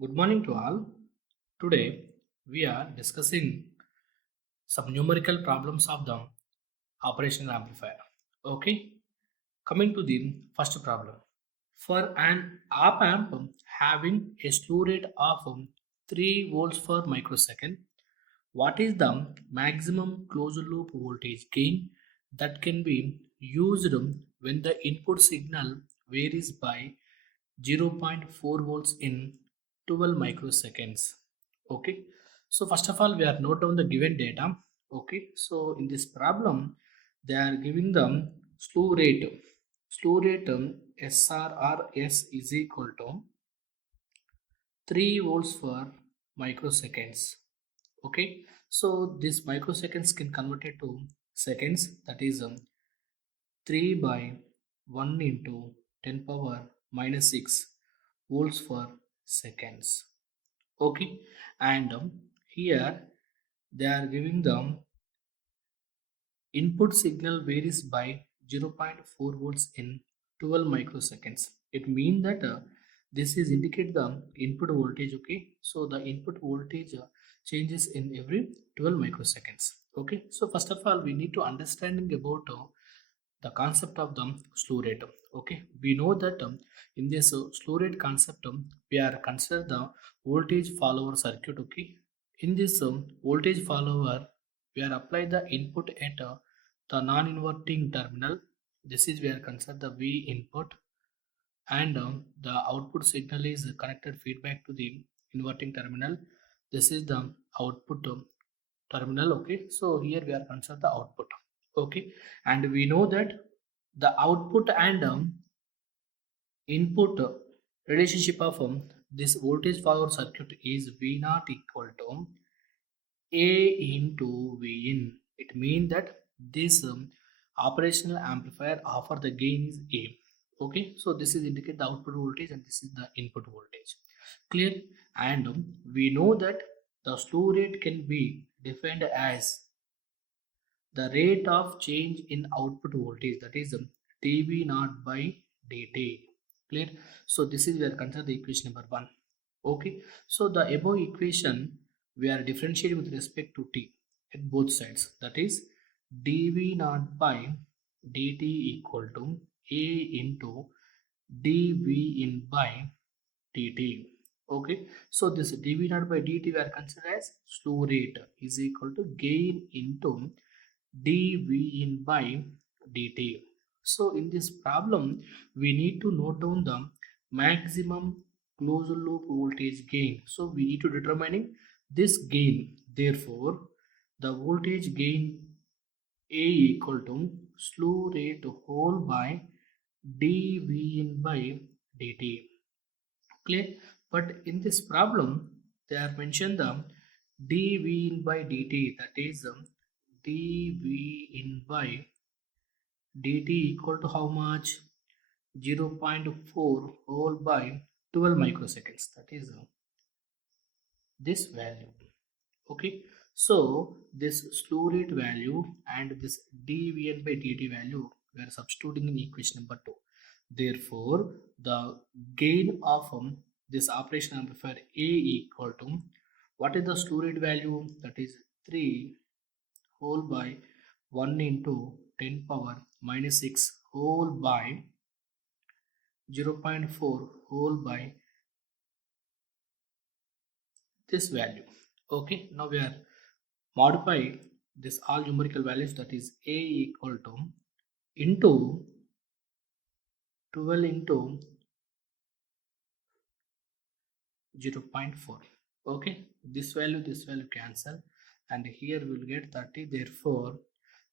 Good morning to all. Today we are discussing some numerical problems of the operational amplifier. Okay, coming to the first problem. For an op amp having a slew rate of 3 volts per microsecond, what is the maximum closed loop voltage gain that can be used when the input signal varies by zero point 0.4 volts in 12 microseconds? Okay, so first of all we are note down the given data. Okay, so in this problem they are giving the slew rate SRRS is equal to 3 volts for microseconds. Okay, so this microseconds can convert it to seconds, that is 3 by 1 into 10 power minus 6 volts for seconds. Okay, and here they are giving the input signal varies by zero point 0.4 volts in 12 microseconds. It means that this is indicate the input voltage. Okay, so the input voltage changes in every 12 microseconds. Okay, so first of all we need to understanding about the concept of the slew rate. Okay, we know that in this slew rate concept we are consider the voltage follower circuit. Okay, in this voltage follower we are apply the input at the non-inverting terminal. This is we are consider the V input, and the output signal is connected feedback to the inverting terminal. This is the output terminal. Okay, so here we are consider the output. Okay, and we know that the output and input relationship of this voltage follower circuit is V naught equal to A into Vin. It means that this operational amplifier offer the gain is A. Okay, so this is indicate the output voltage and this is the input voltage. Clear? And we know that the slew rate can be defined as the rate of change in output voltage, that is dV naught by dt. Clear? So this is where consider the equation number 1. Okay, so the above equation we are differentiating with respect to t at both sides, that is dV naught by dt equal to A into dV in by dt. Okay, so this dV naught by dt we are considered as slew rate is equal to gain into dV in by dt. So in this problem we need to note down the maximum closed loop voltage gain. So we need to determining this gain. Therefore the voltage gain A equal to slew rate whole by dV in by dt. Clear? But in this problem they are mentioned the dV in by dt, that is dV in by dt equal to how much? 0.4 whole by 12 microseconds, that is this value. Okay, so this slew rate value and this dVn by dt value we are substituting in equation number 2. Therefore the gain of this operation amplifier A equal to, what is the slew rate value? That is 3 whole by 1 into 10 power minus 6 whole by 0.4 whole by this value. Okay, now we are modify this all numerical values, that is A equal to into 12 into 0.4. Okay, this value cancel, and here we will get 30. Therefore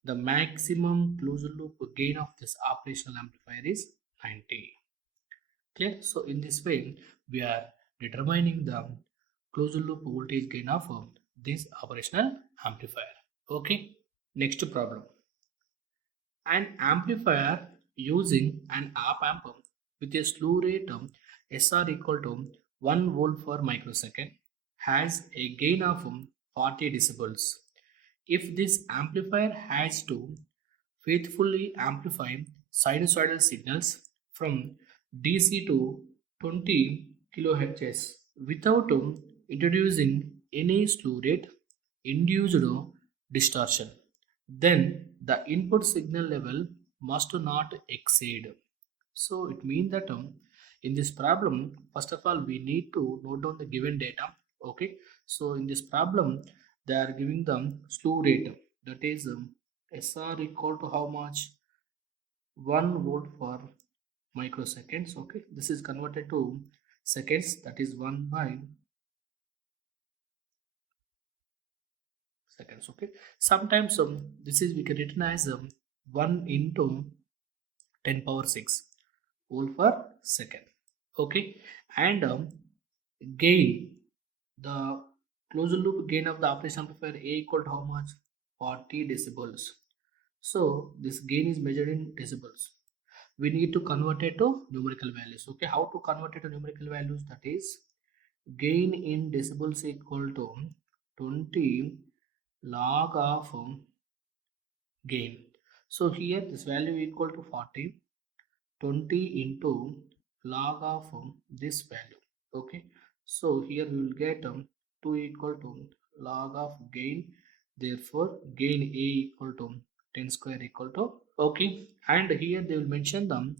the maximum closed loop gain of this operational amplifier is 90. Clear? So in this way we are determining the closed loop voltage gain of this operational amplifier. Okay, next problem. An amplifier using an op amp with a slew rate SR equal to 1 volt per microsecond has a gain of 40 decibels. If this amplifier has to faithfully amplify sinusoidal signals from DC to 20 kHz without introducing any slew rate induced distortion. Then the input signal level must not exceed. So it means that in this problem, first of all, we need to note down the given data. Okay. So in this problem, they are giving them slew rate, that is SR equal to how much? 1 volt for microseconds. Okay. This is converted to seconds, that is 1 by seconds. Okay. Sometimes this is we can written as 1 into 10 power 6 volt per second. Okay. And gain, the closed loop gain of the operation amplifier A equal to how much? 40 decibels. So this gain is measured in decibels. We need to convert it to numerical values. Okay, how to convert it to numerical values? That is gain in decibels equal to 20 log of gain. So here this value equal to 40, 20 into log of this value. Okay, so here we will get 2 equal to log of gain, therefore gain A equal to 10 square equal to. Okay, and here they will mention them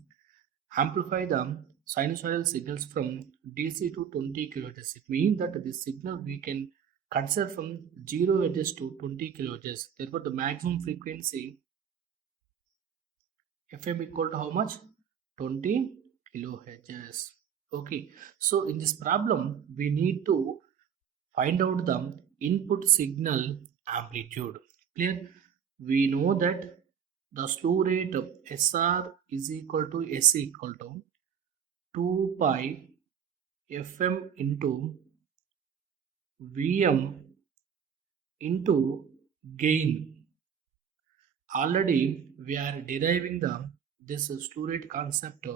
amplify the sinusoidal signals from DC to 20 kHz. It means that this signal we can consider from 0 Hz to 20 kHz. Therefore the maximum frequency FM equal to how much? 20 kilohertz. Okay, so in this problem we need to find out the input signal amplitude. Clear? We know that the slew rate of SR is equal to S equal to 2 pi FM into VM into gain. Already we are deriving the this slew rate concept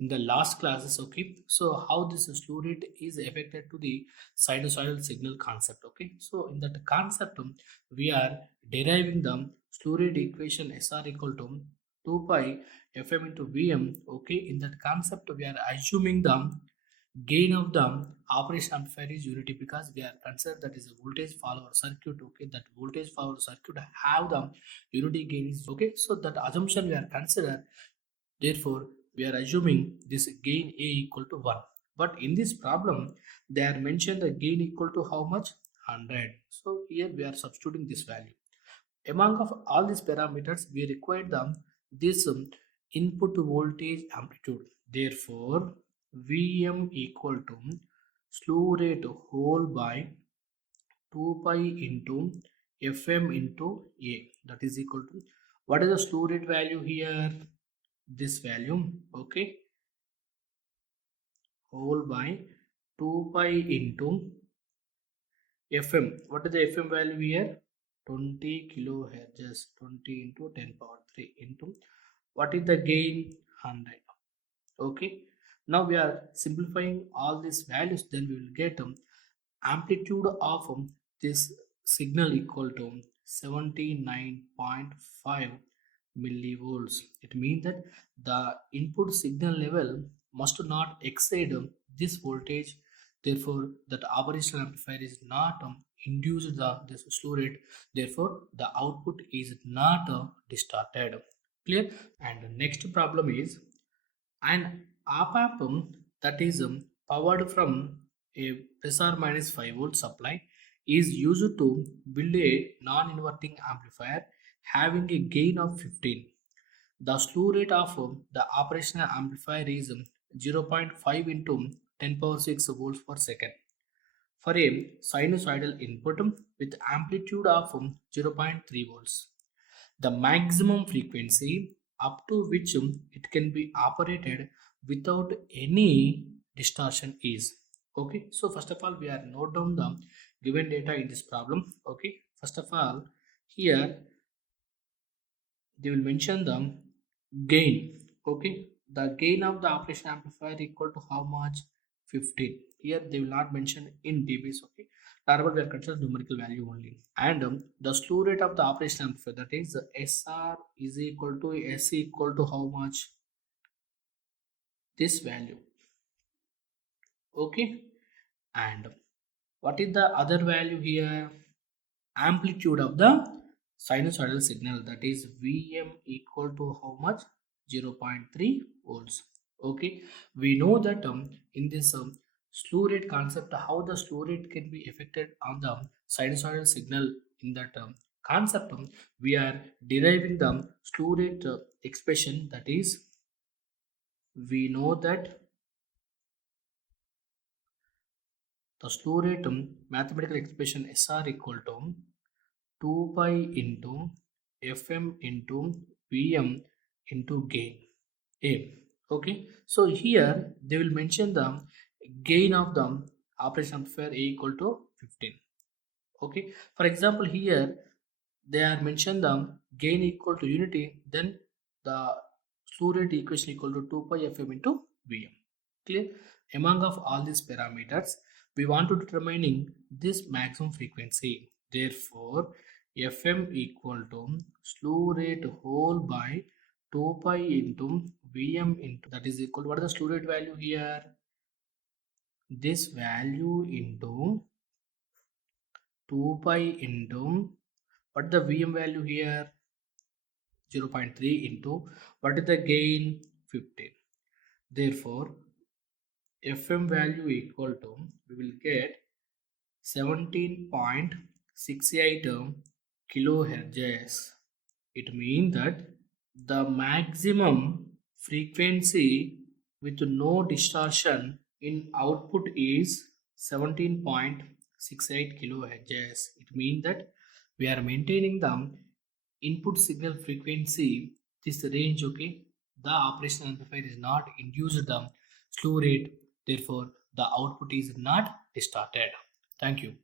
in the last classes. Okay, so how this slew rate is affected to the sinusoidal signal concept. Okay, so in that concept we are deriving the slew rate equation SR equal to 2 pi FM into VM. Okay, in that concept we are assuming the gain of the operation amplifier is unity, because we are considered that is a voltage follower circuit. Okay, that voltage follower circuit have the unity gain is okay, so that assumption we are considered, therefore we are assuming this gain A equal to 1. But in this problem they are mentioned the gain equal to how much? 100. So here we are substituting this value. Among of all these parameters we require the this input voltage amplitude. Therefore Vm equal to slew rate whole by 2 pi into Fm into A, that is equal to, what is the slew rate value here? This value. Okay, whole by 2 pi into Fm. What is the Fm value here? 20 kilohertz. 20 into 10 power 3 into, what is the gain? 100. Okay, now we are simplifying all these values, then we will get amplitude of this signal equal to 79.5 millivolts. It means that the input signal level must not exceed this voltage, therefore that operational amplifier is not induced this slew rate, therefore the output is not distorted. Clear? And the next problem is an op-amp that is powered from a plus or minus 5 volt supply is used to build a non-inverting amplifier having a gain of 15. The slew rate of the operational amplifier is 0 0.5 into 10 power 6 volts per second for a sinusoidal input with amplitude of 0 0.3 volts. The maximum frequency up to which it can be operated without any distortion is. Okay, so first of all we are note down the given data in this problem. Okay, first of all here they will mention the gain. Okay, the gain of the operation amplifier equal to how much? 15. Here they will not mention in dBs. Okay, normal we are considering numerical value only. And the slew rate of the operation amplifier, that is SR is equal to S equal to how much? This value. Okay, And what is the other value here? Amplitude of the sinusoidal signal, that is Vm equal to how much? 0.3 volts. Okay, we know that in this slew rate concept, how the slew rate can be affected on the sinusoidal signal. In that concept, we are deriving the slew rate expression, that is we know that the slew rate mathematical expression SR equal to 2 pi into Fm into Vm into gain A. Okay, so here they will mention the gain of the operation amplifier A equal to 15. Okay, for example, here they are mentioned the gain equal to unity, then the slew rate equation equal to 2 pi Fm into Vm. Clear? Among of all these parameters, we want to determining this maximum frequency. Therefore, Fm equal to slew rate whole by 2 pi into Vm into, that is equal to, what is the slew rate value here? This value into 2 pi into, what the Vm value here? 0.3 into, what is the gain? 15. Therefore, Fm value equal to, we will get 17.68 kilohertz. It means that the maximum frequency with no distortion in output is 17.68 kilohertz. It means that we are maintaining the input signal frequency, this range. Okay, the operational amplifier is not induced the slew rate, therefore the output is not distorted. Thank you.